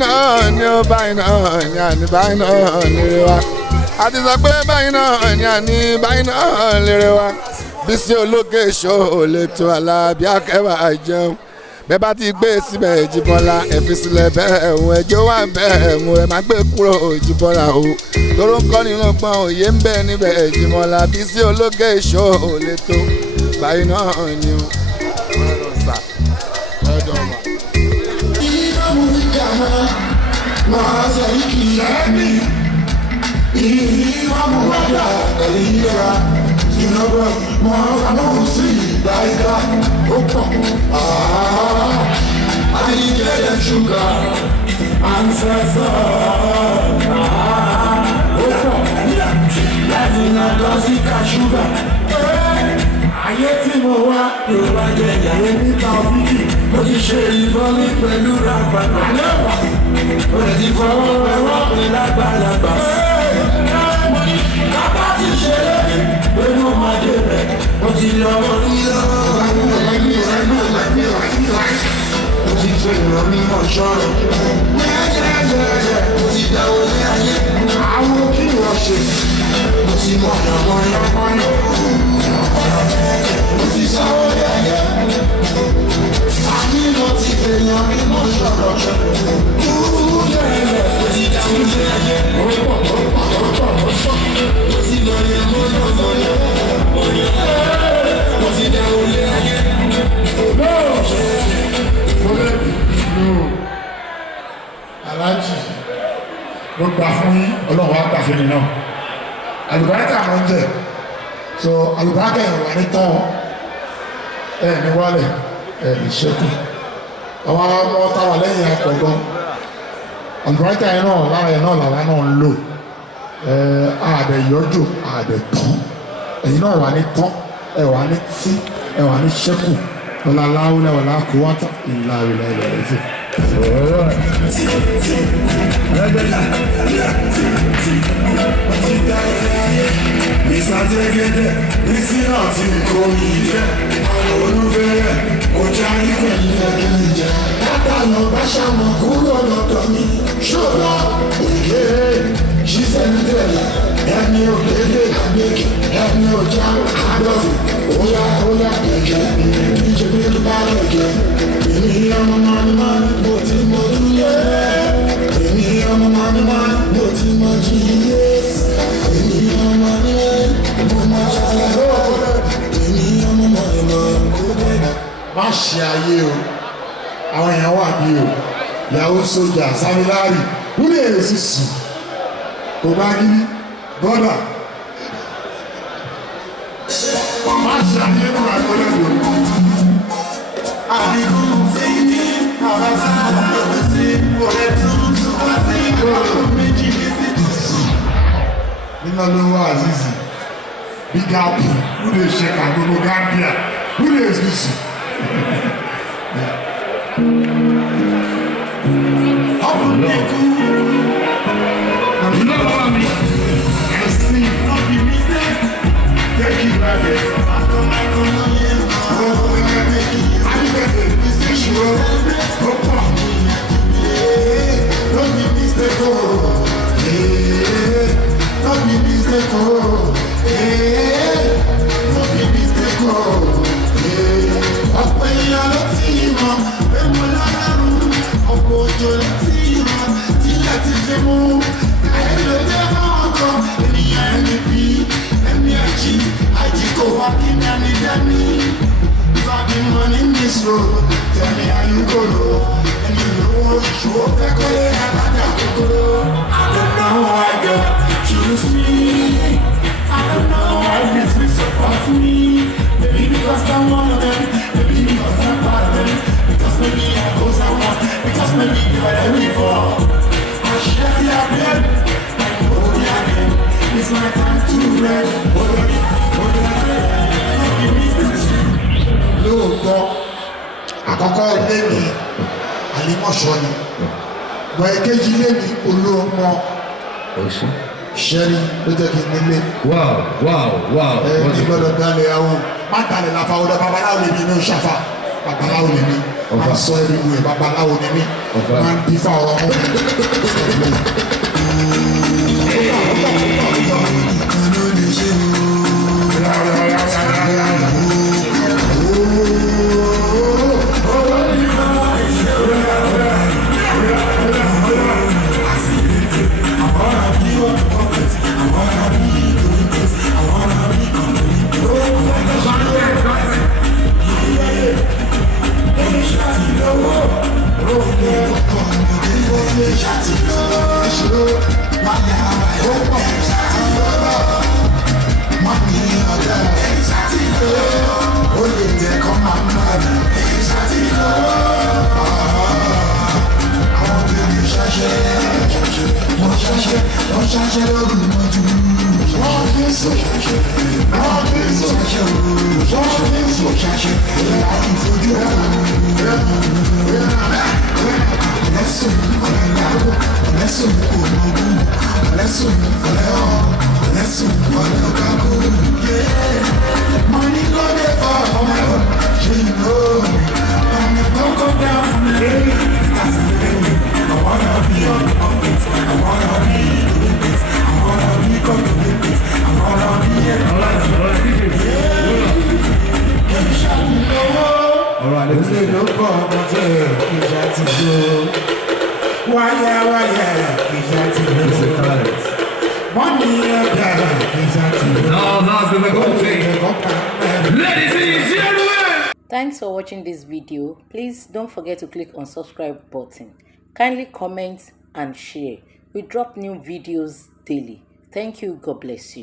náà ni ó báyìí náà ni àní báyìí náà lérè wa àti sọ pé báyìí náà ni àní báyìí náà lérè wa Bísí olókè ṣó ò lè tó Alábí Akẹ́wà jẹun bẹ́ẹ̀ bá ti gbé síbẹ̀ Jíbọ́lá ẹ fi sílẹ̀ bẹ́ẹ̀ ẹ̀hún ẹjọ́ wà bẹ́ẹ̀ ẹ̀hún ẹ má gbé kúrò Jíbọ́lá o tóró ń kọ́ nínú gbọ́n òye ń bẹ níbẹ̀ Jíbọ́lá Bísí olókè ṣó ò lè tó báyìí náà ni o. I didn't get them sugar and salsa. Letting a dozen sugar. Ayé tí mo wá Yorùbá jẹ ìyàwó níta òfìkì mo ti ṣe ìbọn ní pẹ̀lú ràgbàgbà lẹ́wà mo lè ti fọwọ́ ẹwọ́ pé lágbàlagbà. Bàbá ti ṣe lórí pé mo máa dé bẹ̀ mo ti lọ orí lọ́wọ́. Mo ti fẹ́ ìrọ̀ mímọ́ ṣọ́rọ̀ mo ti dáwọ́ ní ayé àwọn kí wọ́n ṣe mo ti mọ̀ yànmọ́yànmọ́yàn. Mo ti sáwọ́ yáyá àmì mo ti fèèyàn mi mọ́ ṣọ̀rọ̀ mo ti dáwọ́ ní ayé mo ti lọ yẹ mo lọ sọ́yọ́ mo ti dáwọ́ ní ayé. Aláàjì ló gbà fún yín Ọlọ́run á gbà fún mi náà àlùbáríkà ló ń jẹ so àlùbáríkà yẹn wà ní tán ẹ ní wálẹ̀ ẹ ní ṣẹ́kù àwọn ọmọ táwa lẹ́yìn àpọ̀gbọ́n àlùbáríkà yẹn náà lára yẹn náà làwa náà ń lò àdẹ yọjò àdẹ tán ẹ̀yin náà wà ní tán ẹ wà ní tí ẹ wà ní ṣẹ́kù lọ́la láwùlẹ̀ wà lákòwátà ìlà ìlà ìlà ẹ̀fẹ̀. Ìsàjẹ́gẹ́dẹ́ Bísí náà ti kò yìí jẹ́ àwọn olúfẹ́rẹ́ kò járí pẹ̀lú ẹgbẹ́ jẹ́ látà lọ bá ṣàmọ̀ kúrò lọ́dọ̀ mi ṣọ́lá òkè ṣíṣẹ́ndẹ̀lá ẹni òkèlè àgbèkè ẹni ọjà àdọ́fì óyá èké ìjẹ́bí tó bá èké èmi ọmọ mọ́nìmọ́nì mo ti mọ dúlé èmi ọmọ mọ́nìmọ́nì mo ti mọ jíyé èmi ọmọ mọ́nìmọ́nì mo mọ ṣàlàyé èmi ọmọ mọ́nìmọ́nì kó bẹ́ẹ̀. Má ṣe ayé o àwọn èèyàn wà bí o ìyàwó sójà Samilari wúlò èsì sùn kò bá rí bọ́dà má ṣe ayé o àgbọ̀lẹ̀ lò. Àbíkú sí ní àwọn sábà lọ́wọ́ sí òye tuntun wá sí ọ̀rọ̀ méjì ní sí. Nínú lówó Azizi big apple wúlò ṣe kàgbogbo Gambia wúlò èsì sùn. Tell me how you go low, and you know show up that way. I don't know why God choose me. I don't know why this will support me. Maybe because I'm one of them, maybe because I'm part of them, because maybe I go someone, because maybe you are there before. I share the again, I know the again. It's my time to rest. Lóòótọ́ àkọ́kọ́ lẹ́mí àlímọ̀ṣọ́ ni gbọ́ èkejì lẹ́mí olóòmọ ṣẹ́rí ló jẹ́ kí n nílé. Ní gbọ́dọ̀ dalẹ̀ àwọn má dalẹ̀ láfa ọ̀dọ̀ babaláwo lèmi ní ṣàfà babaláwo lèmi máa sọ ẹni wo ẹ̀ babaláwo ni mí máa ń bí fún ọ̀rọ̀ ọmọ Thanks for watching this video. Please don't forget to click on subscribe button. Kindly comment and share. We drop new videos daily. Thank you. God bless you.